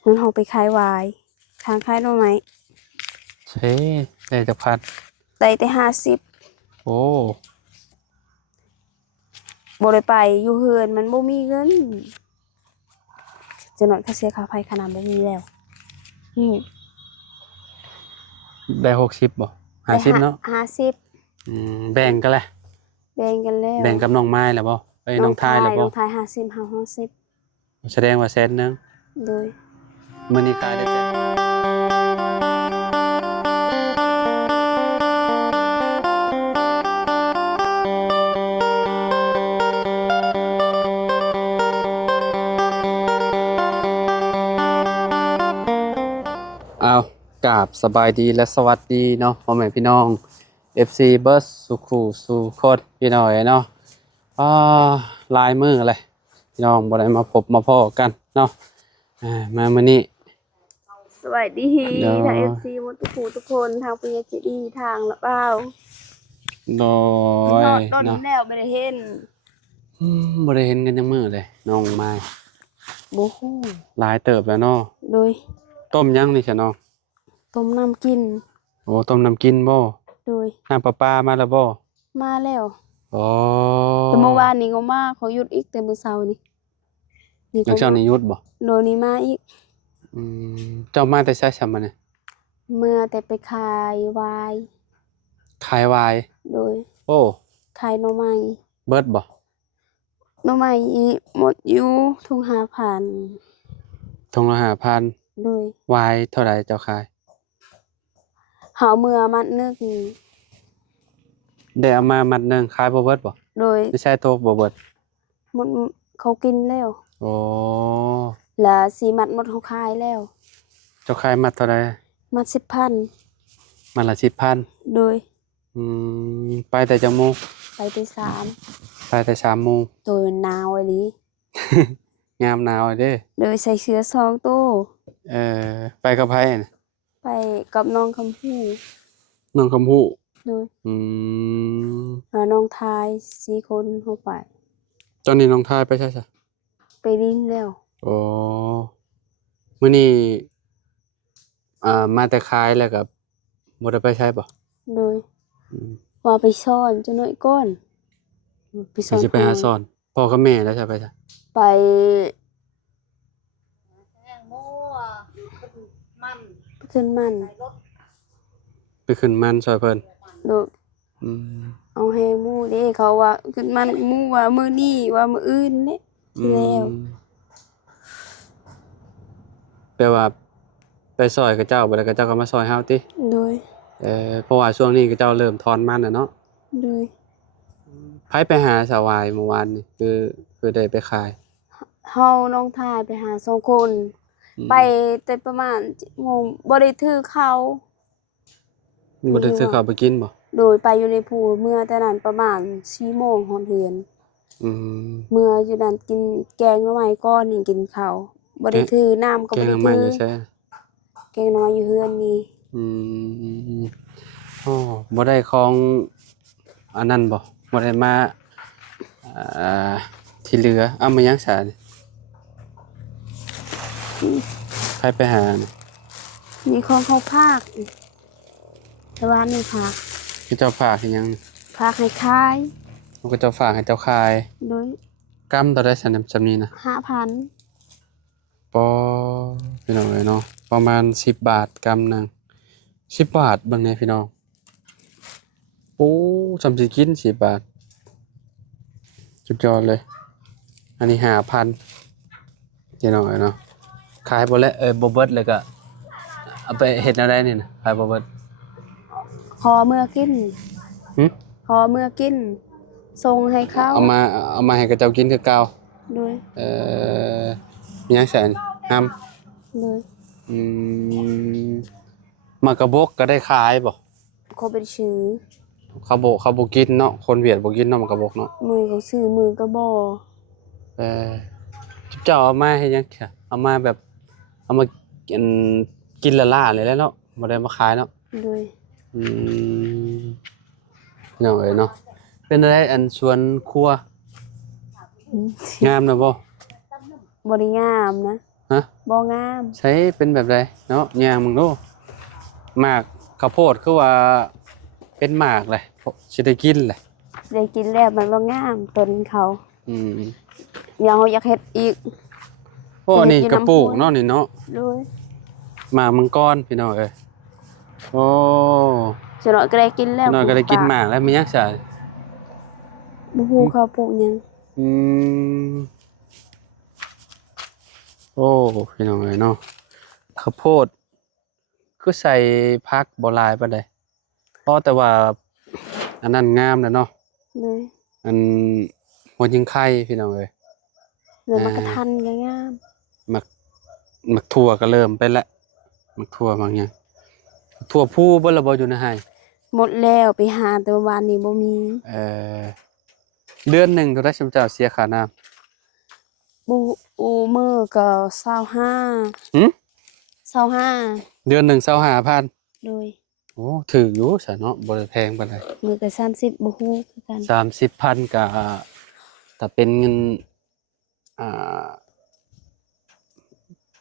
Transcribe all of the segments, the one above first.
เงินเฮาไปขายวายทางขายหน่อไม้ใช่ได้จักพันได้แต่50โอ้บ่ได้ไปอยู่เฮือนมันบ่มีเงินจักหน่อยก็เสียค่าไฟค่าน้ำบ่มีแล้วอืมได้60บ่50เนาะ50แบ่งกันแหละแบ่งกันแล้วแบ่งกับน้องไม้แล้วบ่น้องทายแล้วบ่น้องทาย50เฮา50แสดงว่าแสนนึงโดยมื้อนี้ขายได้แสนเอากราบสบายดีและสวัสดีเนาะพ่อแม่พี่น้อง FC เบิร์สสุขูสุโคตรพี่น้อยเนาะลายมืออะไรพี่น้องบ่ได้มาพบมาพ้อกันเนาะมามื้อนี้สวัสดีทาง FC หมดทุกคนทางปุญญาจิตทางละเป้าโดยตอนนี้แล้วไม่ได้เห็นบ่ได้เห็นกันจังมื้อเลยน้องไม้บ่ฮู้หลายเติบแล้วเนาะโดยต้มยังนี่ซะน้องต้มน้ำกินโอ้ต้มน้ำกินบ่โดยน้ำประปามาแล้วบ่มาแล้วอ๋อแต่เมื่อวานนี้ก็มาเขาหยุดอีกแต่มื้อเช้านี่ยังเช้านี้หยุดบ่โดยนี้มาอีกเจ้ามาแต่ไสซ้ำมาเนี่ยเมื่อแต่ไปขายวาย ขายวายโดยโอ้ขายหน่อไม้เบิดบ่หน่อไม้หมดอยู่ทุ่ง5,000ทงละ5,000โดยวายเท่าไหร่เจ้าขายเฮาเมื่อมัดนึกได้เอามามัดหนึงขายบ่เบิดบ่โดยไม่ใช่โตบ่เบิดหมดเขากินแล้วโอ้แล้ว4มัดหมดเขาขายแล้วเจ้าขายมัดเท่าไหร่มัด10,000มัดละ10,000โดยไปแต่จักโมงไปแต่3ไปแต่3โมงโดยหนาวอีหลี ยามหนาวเด้โดยใส่เสื้อ2ตัวไปกับไผน่ะไปกับน้องคำพูน้องคำพูโดยมน้องทาย4คนเข้าไปตอนนี้น้องทายไปใช่ซะไปลิ้นแล้วโอ้มื้อนี้มาแต่ขายแล้วก็บ่ได้ไปใช้บ่โดยว่าไปซ่อนจักหน่อยก่อนไปซ่อนสิไปหาซ่อนพ่อกับแม่แล้วจะไปซะไปขึ้นมันไปขึ้นมันซอยเพิ่นโดยเอาให้หมู่เด้เขาว่าขึ้นมันหมู่ว่ามื้อนี้ว่ามื้ออื่นเด้สิแล้วแปลว่าไปซอยกับเจ้าบ่แล้วก็เจ้าก็มาซอยเฮาติโดยเพราะว่าช่วงนี้ก็เจ้าเริ่มถอนมันเนาะโดยไผไปหาสาวายเมื่อวานนี่คือได้ไปขายเฮาน้องทายไปหา2คนไปแต่ประมาณ7 โมงบ่ได้ถือข้าวบ่ได้ซื้อข้าวไปกินบ่โดยไปอยู่ในภูเมื่อแต่นั้นประมาณ4 โมงฮอดเฮือนเมื่ออยู่นั้นกินแกงหน่อไม้ก่อนนี่กินข้าวบ่ได้ถือน้ำก็บ่ได้ถือแกงหน่อไม้อยู่ไสแกงหน่อไม้อยู่เฮือนนี่อ๋อบ่ได้ของอันนั้นบ่ได้มาที่เหลือเอามายังซะนี่ใครไปหานี่มีของเขาพากแต่ว่านี่พากที่เจ้าฝากให้ยังพากให้ขายมันก็เจ้าฝากให้เจ้าขายโดยกำต่อได้สำนี้นะ 5,000ปอพี่น้องเนาะประมาณ10 บาทกำนึง10 บาทเบิ่งแหน่พี่น้องโอ้จำสิกิน10 บาทสุดยอดเลยอันนี้5,000พี่น้องเนาะขายบ่แล้วบ่เบิดเลยก็เอาไปเฮ็ดแนวใดนี่น่ะขายบ่เบิดขอเมื่อกินขอเมื่อกินส่งให้เขาเอามาให้กับเจ้ากินคือเก่าโดยมีหยังแสนห้ำโดยมากระบกก็ได้ขายบ่เขาเป็นชื่อเขาบ่กินเนาะคนเวียดบ่กินเนาะมากระบกเนาะมือเขาซื้อมือก็บ่เจ้าเอามาเฮ็ดหยังค่ะเอามาแบบเอามากินละล่าเลยแหละเนาะบ่ได้มาขายเนาะโดยเนาะเป็นอะไรอันสวนครัวงามนะบ่บ่ได้งามนะฮ ฮะ บ่งาม ใช้เป็นแบบใดเนาะย่างมึงดูหมากข้าวโพดคือว่าเป็นหมากเลยสิได้กินเลย ได้กินแล้วมันบ่งามต้นเขา อืม เดี๋ยวเราอยากเฮ็ดอีก โอ้นี่กระปุกเนาะนี่เนาะ โดย หมากมังกรพี่น้องเอ้ยโอ้ สนอยก็ได้กินแล้ว พี่น้องก็ได้กินหมากแล้วมันยักษ์ใส่ บ่ฮู้เขาปลูกหยัง อืมโอ้พี่น้องเอ้ยเนาะข้าวโพดคือใส่ผักบ่หลายปานใดเพราะแต่ว่าอันนั้นงามแล้วเนาะ เลย อันหัวยิงไข่พี่น้องเอ้ย เลยมันก็ทันก็งาม หมักถั่วก็เริ่มไปแล้วหมักถั่วบางอย่างถั่วผู้เบิ่ละบ่อยู่ในไห้ หมดแล้วไปหาแต่ว่าวันนี้บ่มี เอ่อเดือนหนึงเท่าใดซุมเจ้าเสียค่าน้ำ บูอูมือก็25 หึ 25เดือนหนึง25,000 โดย โอ้ถูกอยู่ซะเนาะบ่ได้แพงปานใด มือก็30บ่ฮู้คือกัน 30,000ก็ถ้าเป็นเงินอ่า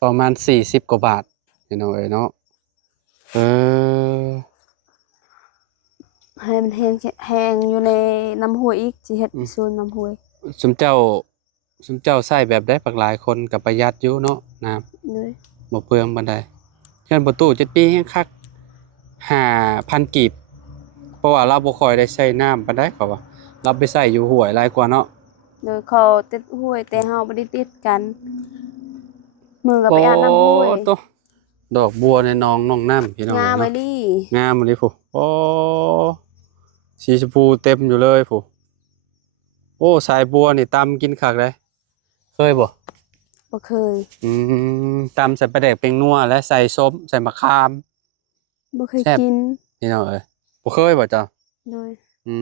ประมาณ40กว่าบาทพี่น้องเอ้ยเนาะเออ ให้มันแห้งอยู่ในน้ำห้วยอีกสิเฮ็ดสวนน้ำห้วย ซุมเจ้าใช้แบบใดบักหลายคนก็ประหยัดอยู่เนาะน้ำ เลย บ่เปลืองปานใดเฮือนประตู7ปีแฮงคัก5,000กีบเพราะว่าเราบ่ค่อยได้ใช้น้ำปานใดเขาว่าเราไปใช้อยู่ห้วยหลายกว่าเนาะ โดยเขาติดห้วยแต่เฮาบ่ได้ติดกัน มือก็ไปอาบน้ำห้วย โอ้โตดอกบัวในหนองน้องน้ำพี่น้อง งาม เนาะ เลยดิ งามเลยผู้โอ้สีชมพูเต็มอยู่เลยผู้โอ้สายบัวนี่ตำกินคักเลยเคยบ่ บ่เคย ตำใส่ปลาแดกเป็งนัวและใส่ส้มใส่มะขาม บ่เคย แซ่บ กิน พี่น้องเอ้ยบ่เคยบ่จ้ะ โดย อื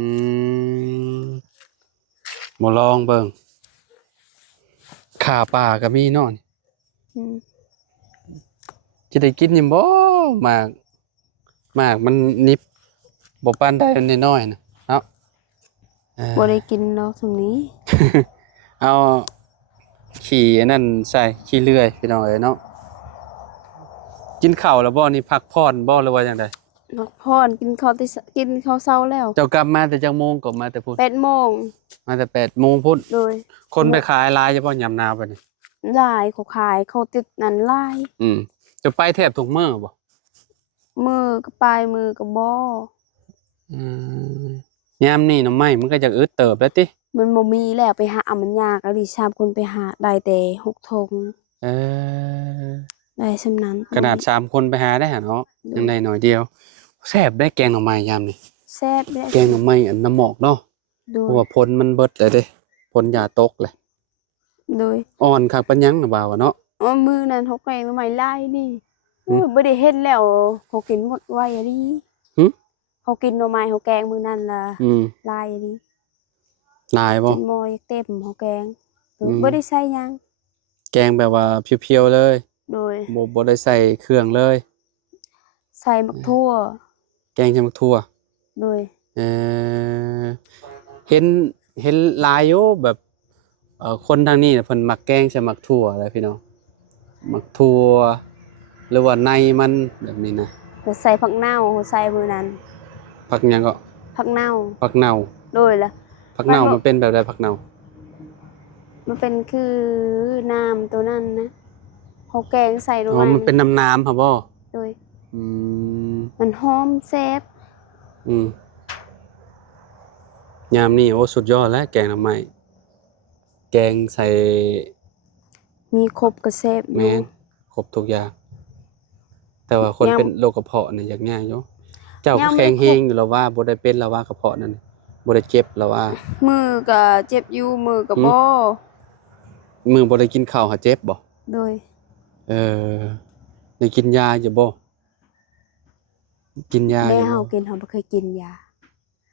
มบ่ลองเบิ่งข่าป่าก็มีเนาะนี่ อืม จะได้กินอยู่บ่หมากมันนิบบ่ปานใดน้อยๆน่ะเนาะบ่ได้กินดอกตรงนี้ เอาขี่อันนั้นใส่ขี่เลื่อยพี่น้องเอ้ยเนาะกินข้าวแล้วบ่นี่พักผ่อนบ่หรือว่าจังได พักผ่อนกินข้าวเช้าแล้ว เจ้ากลับมาแต่จังโมงก็มาแต่พุ่น 8 โมง มาแต่8 โมงพุ่น โดย คนไปขายหลายเฉพาะยามหนาวบัดนี้ หลายเขาขายเขาติดนั่นหลาย จะไปแทบทุกมื้อบ่ มือก็ปลายมือก็บ่ อืมยามนี้หน่อไม้มันก็จะอึดเติบแล้วติ มันบ่มีแล้วไปหามันยากอะดิ3คนไปหาได้แต่6 ธง เออ ได้ส่ำนั้น ขนาด3คนไปหาได้หั่นเนาะยังได้หน่อยเดียวแซ่บได้แกงหน่อไม้ยามนี้ แซ่บเด้ แกงหน่อไม้อันน้ำหมอกเนาะ โด เพ ย ราะว่าผลมันเบิดแล้วเด้ผลยาตกเลย โดย อ่อนคักปานหยังน่ะบ่าวอะเนาะ อ๋อมือนั้นเขาแกงทำไมไล่นี่ หืม บ่ได้เฮ็ดแล้วเขากินหมดไว้อะดิ หึ เขากินหน่อไม้เขาแกงมื้อนั้นล่ะ อืม ลายอะดิ หลายบ่ กินหมอยเต็มเขาแกง อืม บ่ได้ใส่หยัง แกงแบบว่าเพียวๆเลย โดย บ่ได้ใส่เครื่องเลย ใส่มักทั่ว แกงใส่มักทั่ว โดย เออเห็นหลายอยู่แบบคนทางนี้น่ะเพิ่นมักแกงใส่มักทั่วแหละพี่น้องมักทั่วหรือว่าในมันแบบนี้นะ แล้วใส่ผักเน่าเขาใส่มื้อนั้น ผักหยังก็ ผักเน่า ผักเน่า โดยล่ะ ผักเน่า มันบ่ มันเป็นแบบใดผักเน่า มันเป็นคือน้ำตัวนั้นนะเขาแกงใส่ลง อ๋อ มา มันเป็นน้ำครับบ่ โดย อืม มันหอมแซ่บ อืมยามนี้โอ้สุดยอดแล้วแกงหน่อไม้แกงใส่ มีครบก็แซ่บอยู่ แม่นครบทุกอย่าง แต่ว่าคน ยัง เป็นโรคกระเพาะนี่ยากง่ายอยู่เจ้า ยั ก็ งไม่ แข็ง ครบ แฮงอยู่แล้วว่าบ่ได้เป็นแล้วว่ากระเพาะนั่นบ่ได้เจ็บแล้วว่า มือก็เจ็บอยู่มือก็ หืม บ่ มื้อบ่ได้กินข้าวหาเจ็บบ่ โดย เออได้กินยาอยู่บ่กินยาอ แม่ ยู่ เฮา บ่ กินเฮาบ่เคยกินยา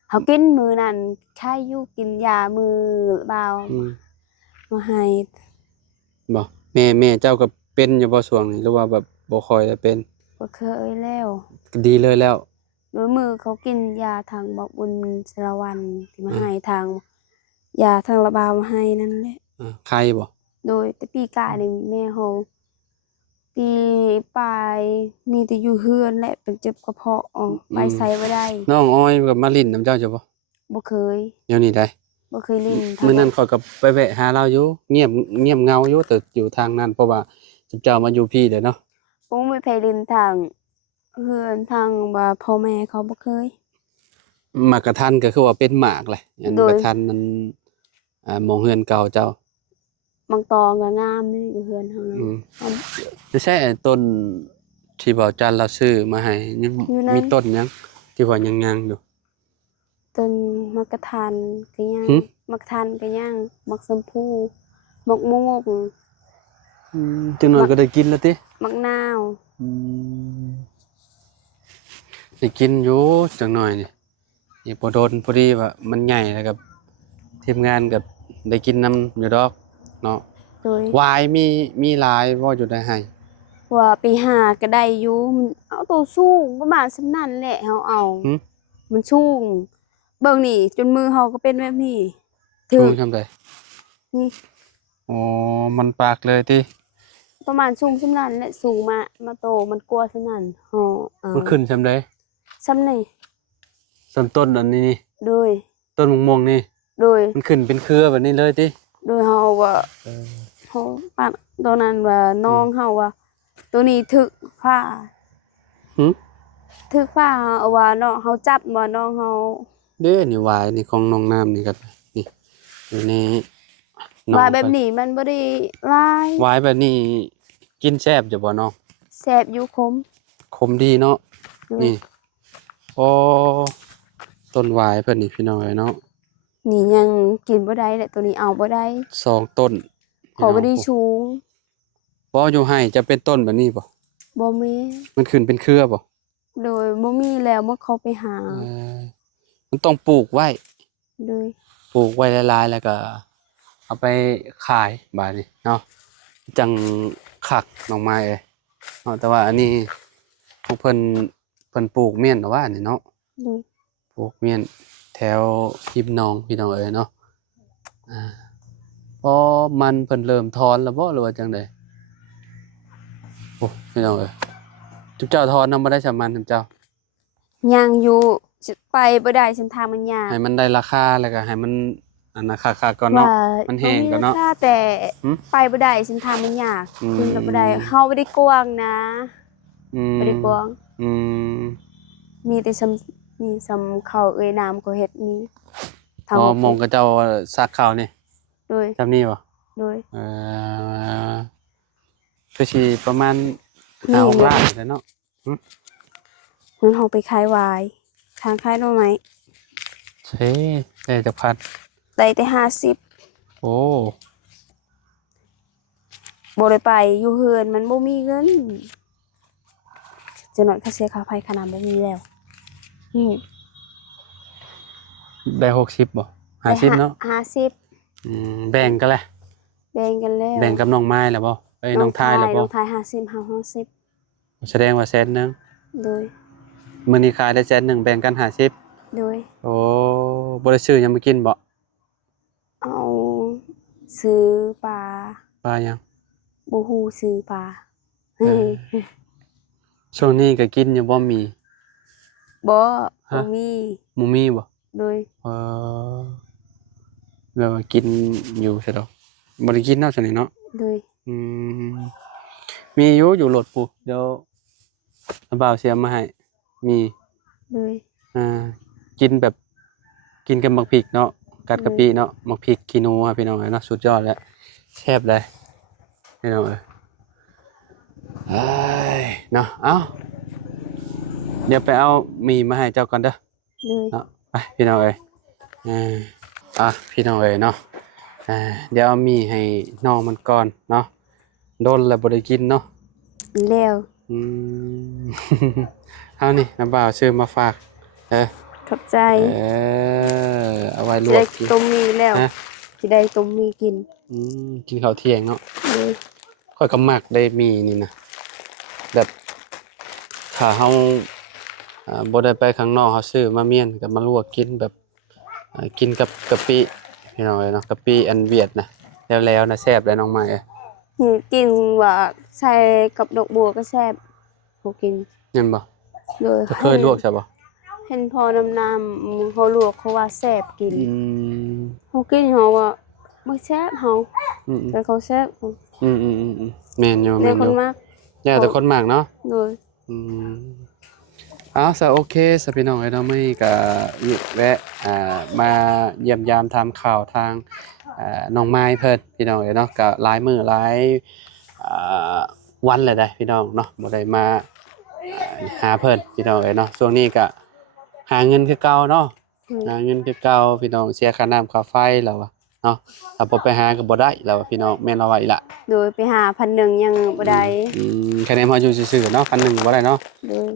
เฮากินมื้อนั้นไข้อยู่กินยามื้อบ่าว อืม มาให้ บ่แม่เจ้าก็เป็นอยู่บ่ช่วงนี้หรือว่าแบบบ่ค่อยได้เป็น บ่เคยแล้ว ก็ดีเลยแล้ว โดยมือเขากินยาทางบอกบุญสารวันที่มาให้ทางยาทางระบาวมาให้นั่นแหละ ไข้บ่ โดยแต่ปีกายนี่แม่เฮา ปีปลายมีแต่อยู่เฮือนแหละเป็นเจ็บกระเพาะออกไปไสบ่ได้น้องอ้อยกับมาลิ้นน้ำเจ้าจะบ่บ่เคยเดี๋ยวนี้ได้บ่เคยลิ้นมื้อนั้นข้อยก็ไปแวะหาเราอยู่เงียบเงียบเหงาอยู่แต่อยู่ทางนั้นเพราะว่าเจ้ามาอยู่พี่เด้อเนาะบ่มีไผลิ้นทางเฮือนทางว่าพ่อแม่เขาบ่เคยหมากกะทันก็คือว่าเป็นหมากแหละอันกะทันมันหม้องเฮือนเก่าเจ้าบางตองก็งามนี่อยู่เฮือนเฮานะไม่ใช่ไอ้ต้นที่เบาจันเราซื้อมาให้ยังมีต้นยังที่ว่ายังๆอยู่ต้นมะกะทันก็ย่างมะกะทันก็ย่างมักชมพูมักม่วงจังหน่อยก็ได้กินแล้วติมักนาวได้กินอยู่จังหน่อยนี่บ่โดนพอดีว่ามันใหญ่แล้วก็ทีมงานก็ได้กินนำอยู่ดอกเนาะโดยวายมีหลายบ่อยู่ได้ให้ว่าไปหาก็ได้อยู่มันเอาตัวสูงประมาณส่ำนั้นแหละเฮาเอามันสูงเบิ่งนี่จนมือเฮาก็เป็นแบบนี้สูงซำใดนี่อ๋อมันปากเลยติประมาณสูงส่ำนั้นแหละสูงมาโตมันกลัวส่ำนั้นเฮามันขึ้นซำใดส่ำนี้ส่ำต้นอันนี้นี่โดยต้นม่วงๆนี่โดยมันขึ้นเป็นเครือแบบนี้เลยติโดยเฮาว่าเฮาปานตอนนั้นว่าน้องเฮาว่าตัวนี้ถึกฟ้าถึกฟ้าเอาว่าน้องเฮาจับว่าน้องเฮาเด้นี่วายนี่ของน้องน้ำนี่ก็นี่อยู่ในวายแบบนี้มันบ่ได้วายแบบนี้กินแซ่บจะบ่น้องแซ่บอยู่ขมดีเนาะนี่อ๋อต้นวายเพิ่นนี่พี่น้องเนาะนี่ยังกินบ่ได้แหละตัวนี้เอาบ่ได้2ต้นขอบ่ได้สูงบ่อยู่ให้จะเป็นต้นแบบนี้บ่บ่มีมันขึ้นเป็นเครือบ่โดยบ่มีแล้วเมื่อเขาไปหามันต้องปลูกไว้โดยปลูกไว้หลายๆแล้วก็เอาไปขายบาดนี้เนาะจังคักน้องไม้เอ้ยเนาะแต่ว่าอันนี้ของเพิ่นปลูกเมี่ยนว่านี่เนาะปลูกเมี่ยนแถวริมหนองพี่น้องเอ้ยเนาะพอมันเพิ่นเริ่มถอนแล้วบ่หรือว่าจังได๋โอ้พี่น้องเอ้ยจุ๊บเจ้าถอนนำบ่ได้สามันจุ๊บเจ้ายังอยู่สิไปบ่ได้เส้นทางมันยากให้มันได้ราคาแล้วก็ให้มันอันน่ะคักๆก่อนเนาะมันแห้งก่อนเนาะแต่ไปบ่ได้เส้นทางมันยากขึ้นบ่ได้เฮาบ่ได้กว้างนะบ่ได้กว้างมีแต่มีสำเข้าเอ้ยน้ำก็เฮ็ดมีอ๋อมองกับเจ้าซักข้าวนี่โดยจำนี้บ่โดยคือสิประมาณ5-6 ล้านแหละเนาะเงินเฮาไปขายวายทางขายหน่อไม้เซ่ได้จักพันได้แต่50โอ้บ่ได้ไปอยู่เฮือนมันบ่มีเงินจักหน่อยเขาเสียค่าไฟขนาดบ่มีแล้วได้60บ่50เนาะ50แบ่งกันแหละแบ่งกันแล้วแบ่งกับน้องไม้แล้วบ่เอ้ยน้องทายแล้วบ่น้องทาย50เฮา50แสดงว่า100,000โดยมื้อนี้ขายได้100,000แบ่งกัน50โดยโอ้บ่ได้ซื้อหยังมากินบ่เอาซื้อปลาหยังบ่ฮู้ซื้อปลาช่วงนี้ก็กินอยู่บ่มีบ่มีบ่มีบ่โดยแล้วกินอยู่ซะดอกบ่ได้กินเนาะซั่นนี่เนาะโดยมีอยู่รถปู่เดี๋ยวบ่าวเสียมาให้มีโดยกินแบบกินกับหมักพริกเนาะกัดกะปิเนาะหมักพริกขี้หนูครับพี่น้องเนาะสุดยอดแล้วแซ่บเลยพี่น้องเนาะเอ้าเดี๋ยวไปเอามีมาให้เจ้าก่อนเด้อเนาะไปพี่น้องพี่น้องเนาะเดี๋ยวเอามีให้น้องมันก่อนเนาะโดนแล้วบ่ได้กินเนาะแล้วเอานี่น้าบ่าวซื้อมาฝากขอบใจเอาไว้ลวกกินต้มมีแล้วสิได้ต้มมีกินกินข้าวเที่ยงเนาะค่อยก็มักได้มีนี่นะแบบถ้าเฮาบ่ได้ไปข้างนอกเฮาซื้อมาเมี่ยนก็มาลวกกินแบบกินกับกะปิพี่น้องเนาะกะปิอันเวียดนะแล้วนะแซ่บเลยน้องใหม่ กินว่าใส่กับดอกบัวก็แซ่บเขากิน แม่นบ่ โดย เคยลวกใช่บ่ เห็นพอน้ำเขาลวกเขาว่าแซ่บกิน อืม เขากินเขาว่าบ่แซ่บเขา อืม แต่เขาแซ่บ แม่นอยู่ ใน แม่น ค อนยู่ มาก อย่าแต่คนมากเนาะ โดย อืมเอาซะโอเคซะพี่น้องเอ้ยเนาะมื้อนี้ก็แวะมาเยี่ยมยามทำข่าวทางน้องไม้เพิ่นพี่น้องเอ้ยเนาะก็หลายมื้อหลายอ่าวันแล้วได้พี่น้องเนาะบ่ได้มาหาเพิ่นพี่น้องเอ้ยเนาะช่วงนี้ก็หาเงินคือเก่าเนาะหาเงินคือเก่าพี่น้องเสียค่าน้ำค่าไฟแล้วอะเนาะถ้าบ่ไปหาก็บ่ได้แล้วอะพี่น้องแม่นว่าอีหละ โดยไปหา1,100ยังบ่ได้ คะแนนพออยู่ซื่อๆเนาะ1,100บ่ได้เนาะ โดย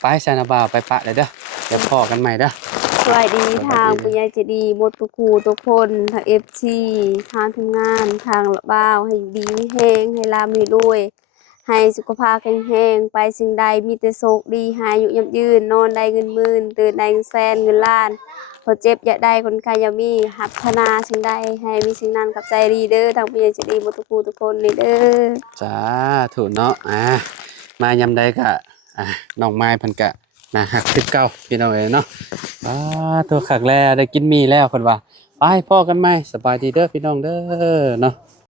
ไปซานาบ่าวไปปะเลยเด้อเดี๋ยวพ้อกันใหม่เด้อ สวัสดีทางผู้ใหญ่ใจดีหมดทุกครูทุกคนทาง FC ทางทีมงานทางละบ่าวให้อยู่ดีมีแฮงให้ร่ำให้รวยให้สุขภาพแข็งแรงไปสิ่งใดมีแต่โชคดีหายุยั่งยืนนอนได้เงินหมื่นตื่นได้เงินแสนเงินล้านพอเจ็บอย่าได้คนไข้อย่ามีหัฒนาสิ่งใดให้มีสิ่งนั้นกับใจดีเด้อทางผู้ใหญ่ใจดีหมดทุกครูทุกคนนี่เด้อ จ้าถูกเนาะมายำใดก็น้องไม้เพิ่นก็น่าฮักคือเก่าพี่น้องเอ้ยเนาะตัวคักแล้วได้กินมีแล้วเพิ่นว่าไปพ้อกันใหม่สบายดีเด้อพี่น้องเด้อเนาะ